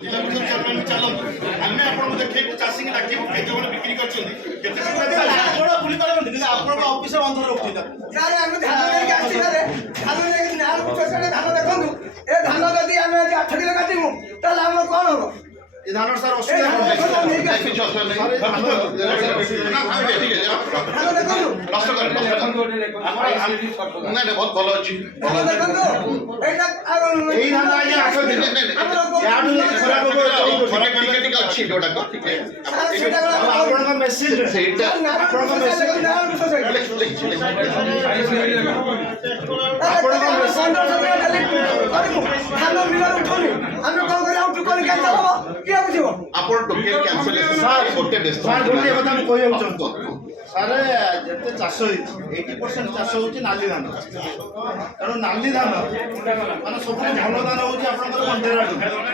जिला परिषद चेयरमैन चलतु आम आपको देखो चाषी की डाक जो बिक्री करफिस अंतर रोकती धान जदि आम 8 किलो काटू ताल आम कौन हम धान सर बहुत भल अच्छी सारे जिते चाष 80% चाष हो नाली धान तेणु नाली धान माने सब भल धान हो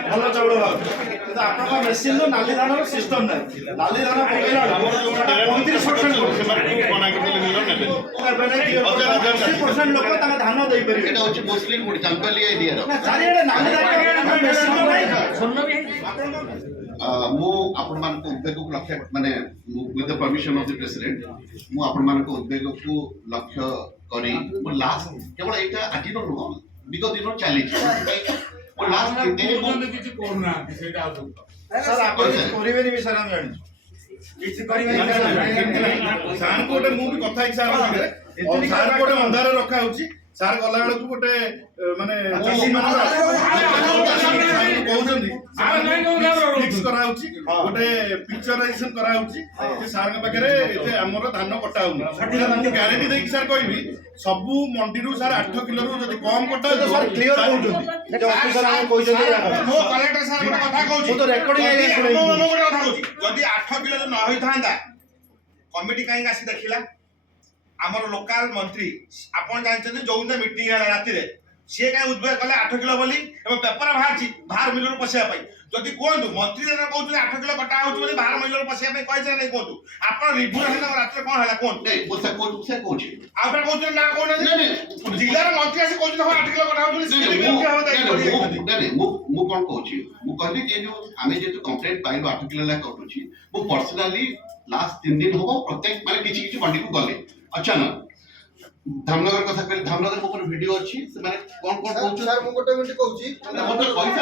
भल चाउल कि आप मेसीन नाली धान सिस्टम ना नाली धान पकड़ा 35% लोक धान दे पारे चारिड़े नाली मु आपण मान को उद्वेग को लक्ष्य माने with the permission of the president मु आपण मान को उद्वेग को लक्ष्य करी मु लास्ट केवल एटा आटी no no because you know challenge मु लास्ट दिन को किछि कोना सेटा सर आप करिवे नि सर हम जानि किछि करिवे नि सार कोटे मु भी कथा इच्छा और सार कोटे अंधार रखा होची सार गला बेलू गोटे माने चाषी मान फिक्स करा होची गोटे पिक्चराइजेशन करा होची जे सार के पाखरे जे हमर धान कटा होनी मु ग्यारंटी देकी सर कहबी सबु मंडी रु सर 8 किलो रु जदी कम कटा तो सर क्लियर कहउछन जे ऑफिसर हम कहउछन मो कलेक्टर सर गोटे कथा कहउछि मु तो रेकॉर्डिंग आगे सुनै मो गोटे कथा कहउछि जदी 8 किलो न होई थांदा कमिटी काई आसी देखिला आमर लोकल मंत्री आपन जानछन जो मीटिंग है राति रे सी कहीं उद्वेग कले 8 किलो बोली पेपर बाहर मिलर पशिया जदि कहतु मंत्री कहते 8 किलो कटा हो बाहर मिलर पशिया कही नहीं कहतु आप रिव्यू रात कौन है कहते ना कहना जिलार मंत्री आसी कहते 8 किलो कटा हो कौन कहली जो आम जो कंप्लेंट पाइल 8 किलो ला कटुची मु पर्सनाली लास्ट 3 दिन हम प्रत्येक माने किछि किछि मंडी को गले अचानक धामनगर कथा कहले धामनगर ऊपर वीडियो अछि से माने कोन कोन कहउछ सर मु गोटे मिनिट कहउची मते पैसा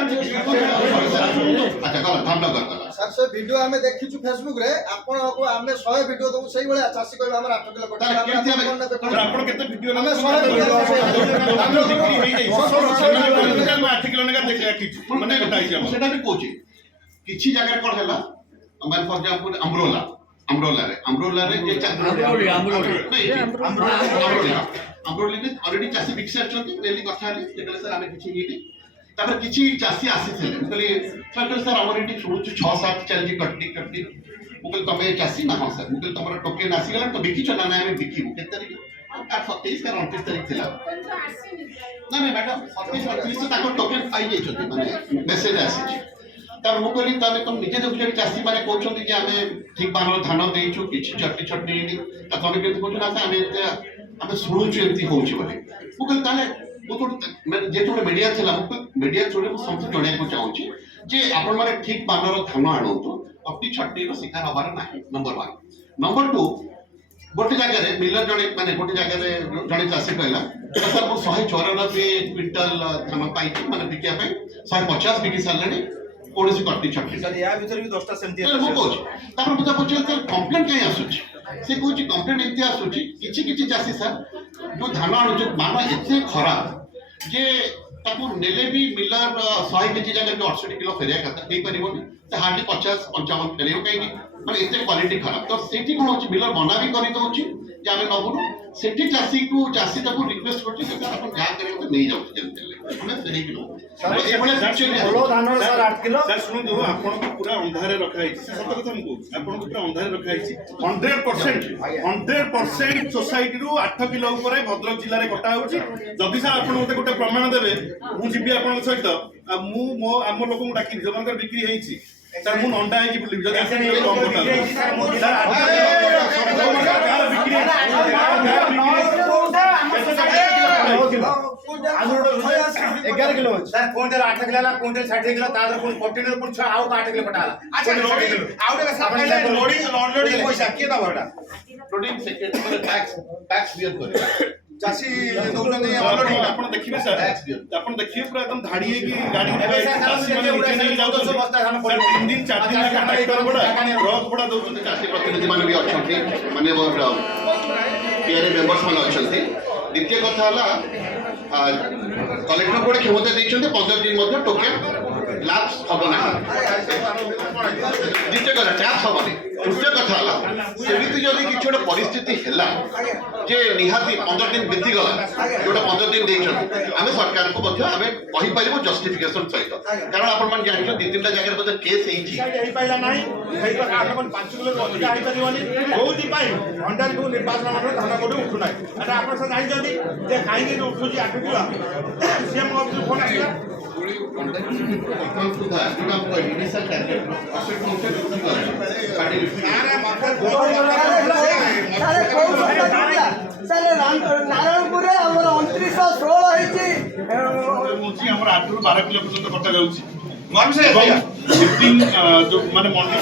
अच्छा कल धामनगर कला सर से वीडियो हमें देखिछु फेसबुक रे आपण को हमें 100 वीडियो दउ सही बळे चासी कहबे हमर 8 किलो कटा आपण केते वीडियो हमें 100 वीडियो 8 किलो नगा देखा किछि माने कटाई छै सेटा भी कहउची किछि जगह कोन हैला माने फॉर एग्जांपल अमरोला रे जे अमरोली ने ऑलरेडी चासी बिक्स आछथि रेली कथा ले जेकले सर हमें किछि हीटी तापर किछि चासी आसीथिले कहले सर हमर एटी सुनु 6-7 चल जी कटनी मुकल तमे चासी ना हां सर मुकल तमरा टोकेन आसी गला तो बिकिछ ना ना हमें बिकिबु के तारिख 27 का 29 तारिख थिला ना मैडम 27 28 ताको टोकेन पाई जाइछथि माने मेसेज आसी तब मु कहली तबे तुम निजे देखु चाषी माने कहउछन जे आमे ठीक बानर धान देइछु किछि चटनी नी त तमे केते कहउ ना आमे आमे सुनुछु एंती होउछि बोले मु कहली ताले मु तो माने जे थोड़े मीडिया थिला मु मीडिया थोड़े मु समझ जणे को चाहूछि जे आपण माने ठीक बानर धान आनोतो अपनी चटनी रो शिकार हबार नाही नंबर 1 नंबर 2 गोटे जगह रे मिलर जणे माने गोटे जगह रे जणे चाषी कहला सर मु 194 क्विंटल धान पाई माने बिकिया पे 150 बिकि सालणी कोनसी कटनी छटनी सर या भीतर भी 10टा सेमती मु कहूछ तापर मुझे पछे सर कंप्लेंट कहीं आसुची से कहूछ कंप्लेंट एंती आसुची किछि चासी सर जो धान आनुछ मान एते खराब जे ताकू नेले भी मिलर 100 केजी जगह 68 किलो फेरिया खाता दे परिबोनी से हार्डली 50 55 फेरियो कहीं माने एते क्वालिटी खराब तो सेठी कोन होची मिलर मना भी करि दोची जे आमे नबुनु सेठी चासी ताकू रिक्वेस्ट करछि कि आपण जा करे तो नहीं जाउ जेंते हमें सेही भी नो सर ए बळे बोलो धान सर 8 किलो सर सुनु जो आपण को पूरा अंधारे रखा है सत कथा हम को आपण को पूरा अंधारे रखा है 100% सोसाइटी रु 8 किलो ऊपर भद्रक जिल्ला रे कटा होची जदी सर आपण मते गोटे प्रमाण देबे मु जिबी आपण सहित मु मो आम लोक को डाकी जो मानकर बिक्री हेछि सर मु नंडा है कि बुली जदी आसे नहीं कम कटा सर मु सर बिक्री एगार किलो अच्छे सर क्विंटल 8 किलो ला क्विंटल 60 किलो तादर कोन कंटेनर कोन 6 आउ 8 किलो पटाला अच्छा आउटे सापले लोडिंग अनलोडिंग पैसा के दबडा लोडिंग सेक्रेटरी टैक्स बियर करे चासी दउचंदी ଆପଣ अनलोडिंग ଆପଣ ଦେଖିବେ ସାର୍ ଆପଣ ଦେଖିବେ ପୁରା ଏକଦମ ଧାଡି ହେଇକି ଗାଡି ଏବେ ସାର୍ ଚାଷୀମାନେ ନିଜେ ନେଇ ଯାଉଛନ୍ତି ବସ୍ତା ଧାନ ସାର୍ 3 ଦିନ 4 ଦିନ ଲେଖା ଟ୍ରାକ୍ଟର ଭଡ଼ା ଟ୍ରକ୍ ଭଡ଼ା ଦଉଛନ୍ତି ଚାଷୀ ପ୍ରତିନିଧି ମାନେ ବି ଅଛନ୍ତି ମାନ୍ୟବର ପିଆରେ ମେମ୍ବର୍ସ ମାନେ ଅଛନ୍ତି ଦ୍ୱିତୀୟ କଥା ହେଲା କଲେକ୍ଟର କୋଡେ କ୍ଷମତା ଦେଇଛନ୍ତି 15 ଦିନ ମଧ୍ୟ ଟୋକେନ୍ ଲାପ୍ସ ହବ ନାହିଁ ଦ୍ୱିତୀୟ କଥା ଟ୍ୟାକ୍ସ ହବନି ତୃତୀୟ କଥା ହେଲା ସେମିତି ଯଦି କିଛି ଗୋଟେ ପରିସ୍ଥିତି ହେଲା ଯେ ନିହାତି 15 ଦିନ ବିତିଗଲା ଯୋଉଟା 15 ଦିନ ଦେଇଛନ୍ତି ଆମେ ସରକାରଙ୍କୁ ମଧ୍ୟ ଆମେ କହିପାରିବୁ ଜଷ୍ଟିଫିକେସନ ସହିତ କାରଣ ଆପଣମାନେ ଜାଣିଛନ୍ତି ଦୁଇ ତିନିଟା ଜାଗାରେ ବୋଧେ କେସ୍ ହେଇଛି ହେଇପାରିଲା ନାହିଁ ହେଇପାରିଲା ଆପଣ 5 କିଲୋ ଅଧିକା ହେଇପାରିବନି ଯୋଉଥିପାଇଁ ଭଣ୍ଡାରୀକୁ ନିର୍ବାଚନ ମଣ୍ଡଳରେ ଧାନ କୋଟି ଉଠୁନାହିଁ ଏଟା ଆପଣ ସେ ଜାଣିଛନ୍ତି ଯେ କାହିଁକି ଉଠୁଛି 8 କିଲୋ ସିଏ ମୋ ଅଫିସରୁ ଫୋନ୍ ଆସିଲା ନାରାୟଣପୁରରେ ଆମର 2916 ହେଇଛି ହଉଛି ଆମର 8 ରୁ 12 କିଲୋ ପର୍ଯ୍ୟନ୍ତ କଟା ଯାଉଛି ମୋର ବି ସେ ଏବଂ ଶିପିଂ ଯୋଉ ମାନେ ମଣ୍ଡି